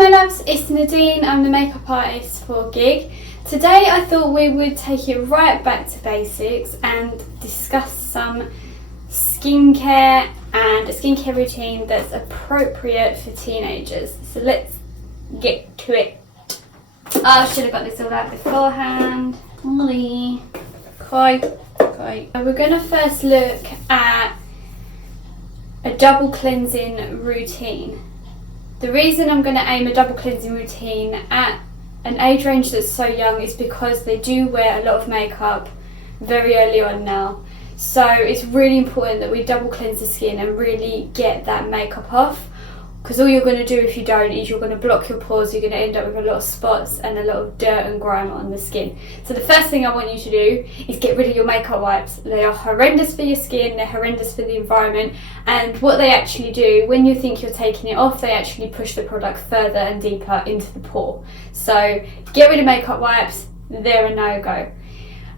my loves, it's Nadine. I'm the makeup artist for Gig. Today I thought we would take it right back to basics and discuss some skincare and a skincare routine that's appropriate for teenagers. So let's get to it. I should have got this all out beforehand. Molly. We're going to first look at a double cleansing routine. The reason I'm going to aim a double cleansing routine at an age range that's so young is because they do wear a lot of makeup very early on now. So it's really important that we double cleanse the skin and really get that makeup off, because all you're going to do if you don't is you're going to block your pores. You're going to end up with a lot of spots and a lot of dirt and grime on the skin. So the first thing I want you to do is get rid of your makeup wipes. They are horrendous for your skin, they're horrendous for the environment, and what they actually do, when you think you're taking it off, they actually push the product further and deeper into the pore. So get rid of makeup wipes, they're a no-go.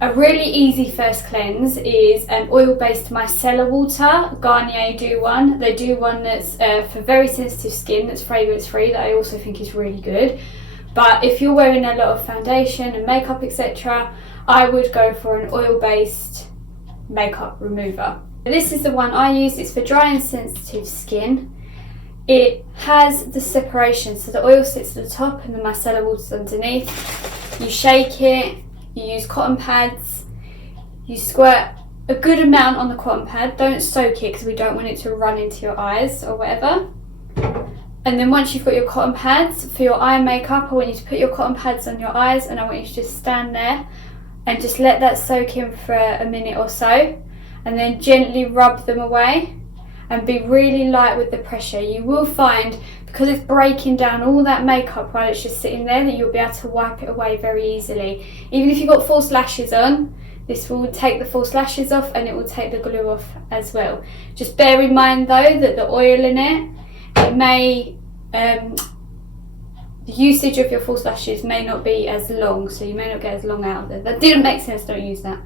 A really easy first cleanse is an oil-based micellar water. Garnier do one. They do one that's for very sensitive skin, that's fragrance-free, that I also think is really good. But if you're wearing a lot of foundation and makeup, etc., I would go for an oil-based makeup remover. This is the one I use. It's for dry and sensitive skin. It has the separation, so the oil sits at the top and the micellar water's underneath. You shake it. You use cotton pads, you squirt a good amount on the cotton pad, don't soak it because we don't want it to run into your eyes or whatever. And then once you've got your cotton pads for your eye makeup, I want you to put your cotton pads on your eyes and I want you to just stand there and just let that soak in for a minute or so, and then gently rub them away and be really light with the pressure. You will find, because it's breaking down all that makeup while it's just sitting there, that you'll be able to wipe it away very easily. Even if you've got false lashes on, this will take the false lashes off and it will take the glue off as well. Just bear in mind though that the oil in it may, the usage of your false lashes may not be as long, so you may not get as long out of it. That didn't make sense, don't use that.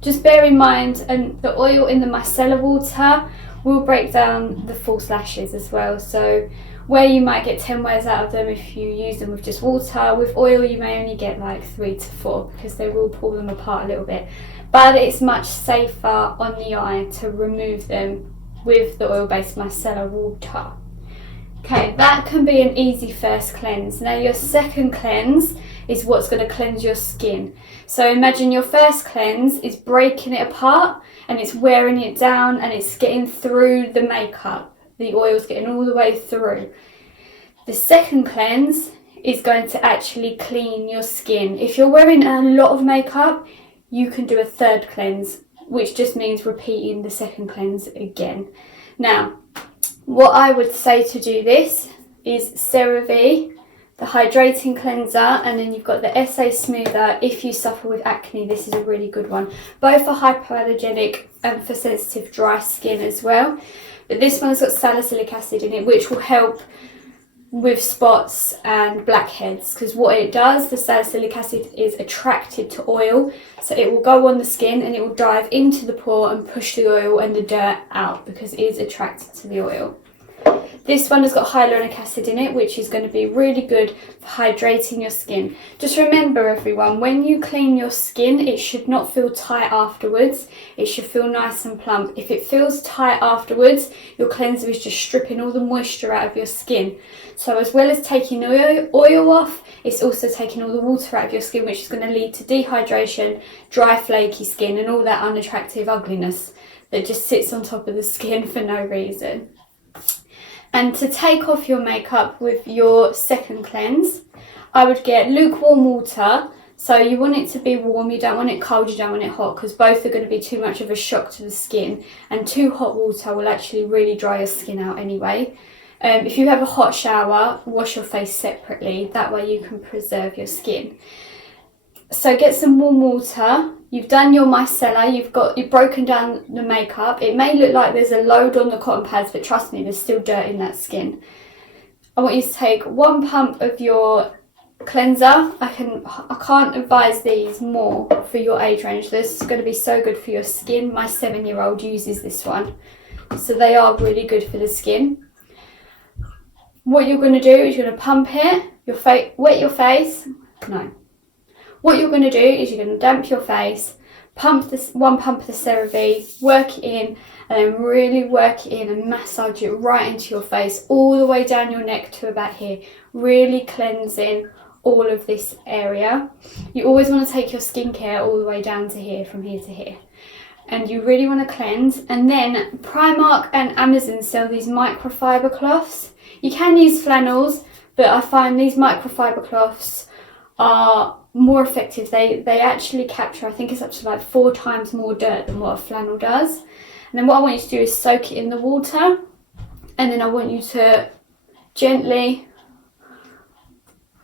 Just bear in mind, and the oil in the micellar water will break down the false lashes as well. So where you might get 10 wears out of them if you use them with just water, with oil you may only get like 3 to 4 because they will pull them apart a little bit. But it's much safer on the eye to remove them with the oil-based micellar water. Okay, that can be an easy first cleanse. Now your second cleanse is what's going to cleanse your skin. So imagine your first cleanse is breaking it apart and it's wearing it down and it's getting through the makeup. The oil's getting all the way through. The second cleanse is going to actually clean your skin. If you're wearing a lot of makeup, you can do a third cleanse, which just means repeating the second cleanse again. Now, what I would say to do this is CeraVe, the hydrating cleanser, and then you've got the SA Smoother. If you suffer with acne, this is a really good one. Both are hypoallergenic and for sensitive dry skin as well. But this one's got salicylic acid in it, which will help with spots and blackheads, because what it does, the salicylic acid is attracted to oil, so it will go on the skin and it will dive into the pore and push the oil and the dirt out because it is attracted to the oil. This one has got hyaluronic acid in it, which is going to be really good for hydrating your skin. Just remember everyone, when you clean your skin, it should not feel tight afterwards. It should feel nice and plump. If it feels tight afterwards, your cleanser is just stripping all the moisture out of your skin. So as well as taking the oil off, it's also taking all the water out of your skin, which is going to lead to dehydration, dry flaky skin and all that unattractive ugliness that just sits on top of the skin for no reason. And to take off your makeup with your second cleanse, I would get lukewarm water. So you want it to be warm, you don't want it cold, you don't want it hot, because both are going to be too much of a shock to the skin. And too hot water will actually really dry your skin out anyway. If you have a hot shower, wash your face separately. That way you can preserve your skin. So get some warm water. You've done your micellar, you've broken down the makeup. It may look like there's a load on the cotton pads, but trust me, there's still dirt in that skin. I want you to take 1 pump of your cleanser. I can't advise these more for your age range. This is going to be so good for your skin. My 7-year-old uses this one. So they are really good for the skin. what you're going to do is you're going to pump it, wet your face. No. What you're going to do is you're going to damp your face, pump one pump of the CeraVe, work it in, and then really work it in and massage it right into your face, all the way down your neck to about here, really cleansing all of this area. You always want to take your skincare all the way down to here, from here to here. And you really want to cleanse. And then Primark and Amazon sell these microfiber cloths. You can use flannels, but I find these microfiber cloths are more effective. They actually capture, I think it's up to like 4 times more dirt than what a flannel does. And then what I want you to do is soak it in the water, and then I want you to gently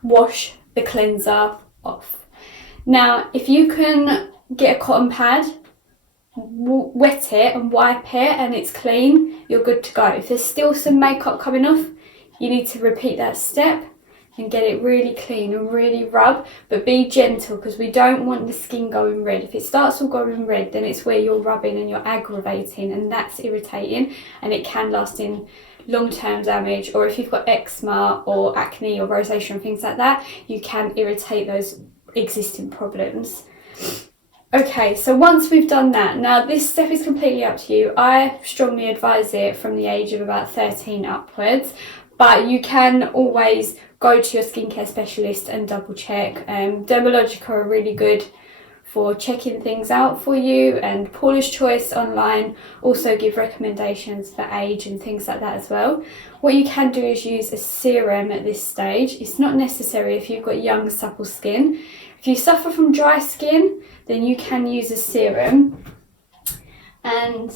wash the cleanser off. Now, if you can get a cotton pad, wet it and wipe it and it's clean, you're good to go. If there's still some makeup coming off, you need to repeat that step and get it really clean and really rub, but be gentle, because we don't want the skin going red. If it starts all going red, then it's where you're rubbing and you're aggravating, and that's irritating, and it can last in long-term damage. Or if you've got eczema or acne or rosacea and things like that, you can irritate those existing problems. Okay, so once we've done that, now this step is completely up to you. I strongly advise it from the age of about 13 upwards, but you can always go to your skincare specialist and double check. Dermalogica are really good for checking things out for you, and Paula's Choice online also give recommendations for age and things like that as well. What you can do is use a serum at this stage. It's not necessary if you've got young, supple skin. If you suffer from dry skin, then you can use a serum. And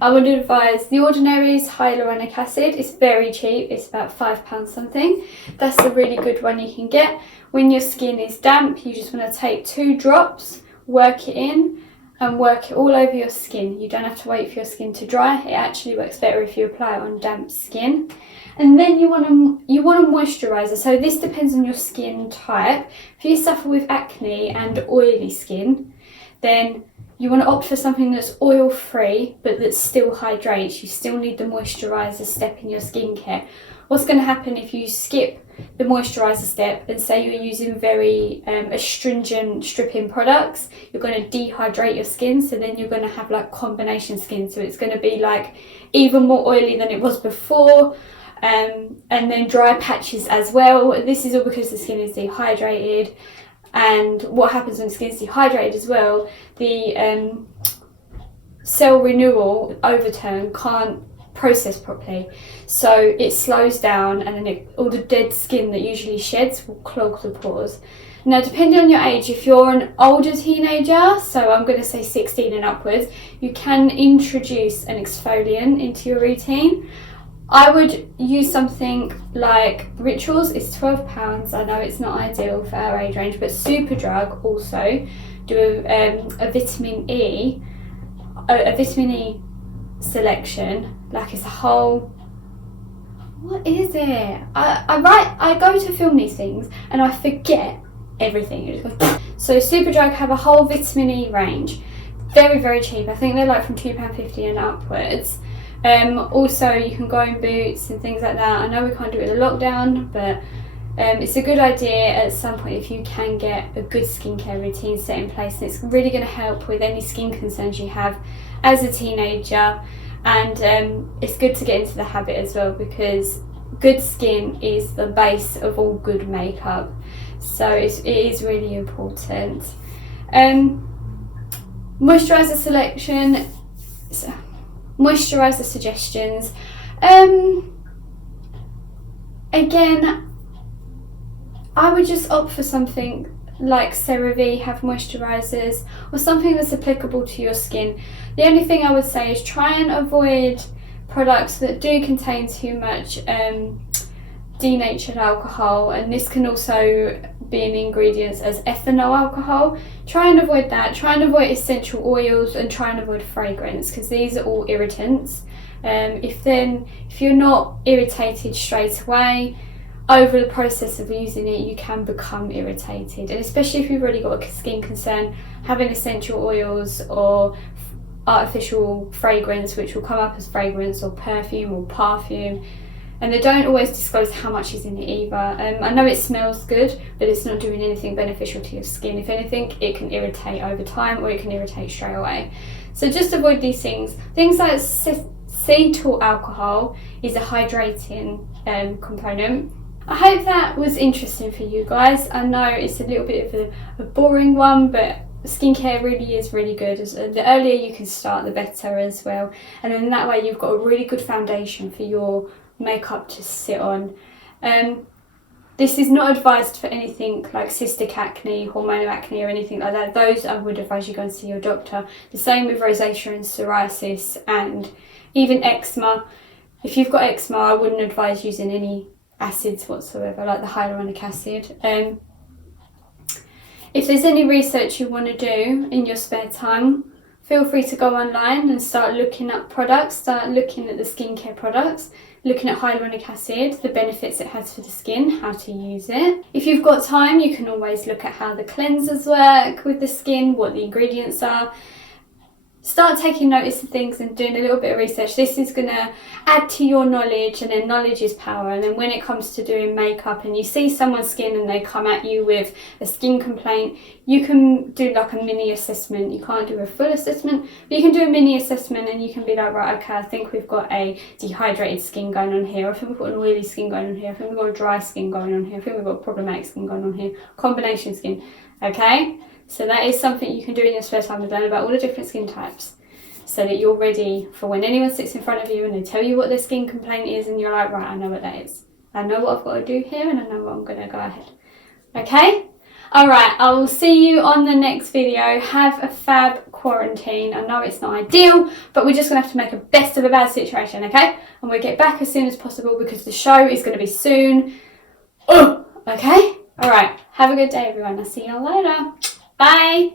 I would advise The Ordinary's hyaluronic acid. It's very cheap, it's about £5 something. That's a really good one you can get. When your skin is damp, you just want to take 2 drops, work it in, and work it all over your skin. You don't have to wait for your skin to dry. It actually works better if you apply it on damp skin. And then you want a moisturiser. So this depends on your skin type. If you suffer with acne and oily skin, then you want to opt for something that's oil-free, but that still hydrates. You still need the moisturiser step in your skincare. What's going to happen if you skip the moisturiser step and say you're using very astringent stripping products? You're going to dehydrate your skin, so then you're going to have like combination skin. So it's going to be like even more oily than it was before, and then dry patches as well. This is all because the skin is dehydrated. And what happens when the skin's dehydrated as well, the cell renewal overturn can't process properly. So it slows down, and then all the dead skin that usually sheds will clog the pores. Now, depending on your age, if you're an older teenager, so I'm going to say 16 and upwards, you can introduce an exfoliant into your routine. I would use something like Rituals. It's £12. I know it's not ideal for our age range, but Superdrug also do a vitamin E selection. Like, it's a whole, what is it? I go to film these things and I forget everything. So Superdrug have a whole vitamin E range. Very, very cheap. I think they're like from £2.50 and upwards. Also, you can go in Boots and things like that. I know we can't do it in a lockdown, but it's a good idea at some point if you can get a good skincare routine set in place, and it's really going to help with any skin concerns you have as a teenager. And it's good to get into the habit as well, because good skin is the base of all good makeup, so it is really important. Moisturiser selection. Moisturiser suggestions. Again, I would just opt for something like CeraVe have moisturisers, or something that's applicable to your skin. The only thing I would say is try and avoid products that do contain too much denatured alcohol, and this can also be in the ingredients as ethanol alcohol. Try and avoid that. Try and avoid essential oils, and try and avoid fragrance, because these are all irritants. If you're not irritated straight away, over the process of using it, you can become irritated. And especially if you've already got a skin concern, having essential oils or artificial fragrance, which will come up as fragrance or perfume or parfum, and they don't always disclose how much is in it either. I know it smells good, but it's not doing anything beneficial to your skin. If anything, it can irritate over time, or it can irritate straight away. So just avoid these things. Things like cetyl alcohol is a hydrating component. I hope that was interesting for you guys. I know it's a little bit of a boring one, but skincare really is really good. The earlier you can start, the better as well. And then that way you've got a really good foundation for your makeup to sit on. This is not advised for anything like cystic acne, hormonal acne or anything like that. Those I would advise you go and see your doctor. The same with rosacea and psoriasis and even eczema. If you've got eczema, I wouldn't advise using any acids whatsoever, like the hyaluronic acid. If there's any research you want to do in your spare time, feel free to go online and start looking up products, start looking at the skincare products, looking at hyaluronic acid, the benefits it has for the skin, how to use it. If you've got time, you can always look at how the cleansers work with the skin, what the ingredients are. Start taking notice of things and doing a little bit of research. This is going to add to your knowledge, and then knowledge is power. And then when it comes to doing makeup and you see someone's skin and they come at you with a skin complaint, you can do like a mini assessment. You can't do a full assessment, but you can do a mini assessment and you can be like, right, okay, I think we've got a dehydrated skin going on here. I think we've got an oily skin going on here. I think we've got a dry skin going on here. I think we've got a problematic skin going on here. Combination skin, okay? So that is something you can do in your spare time, to learn about all the different skin types, so that you're ready for when anyone sits in front of you and they tell you what their skin complaint is and you're like, right, I know what that is. I know what I've got to do here and I know what I'm going to go ahead. Okay? Alright, I will see you on the next video. Have a fab quarantine. I know it's not ideal, but we're just going to have to make a best of a bad situation, okay? And we'll get back as soon as possible because the show is going to be soon. Okay? Alright, have a good day everyone. I'll see you all later. Bye!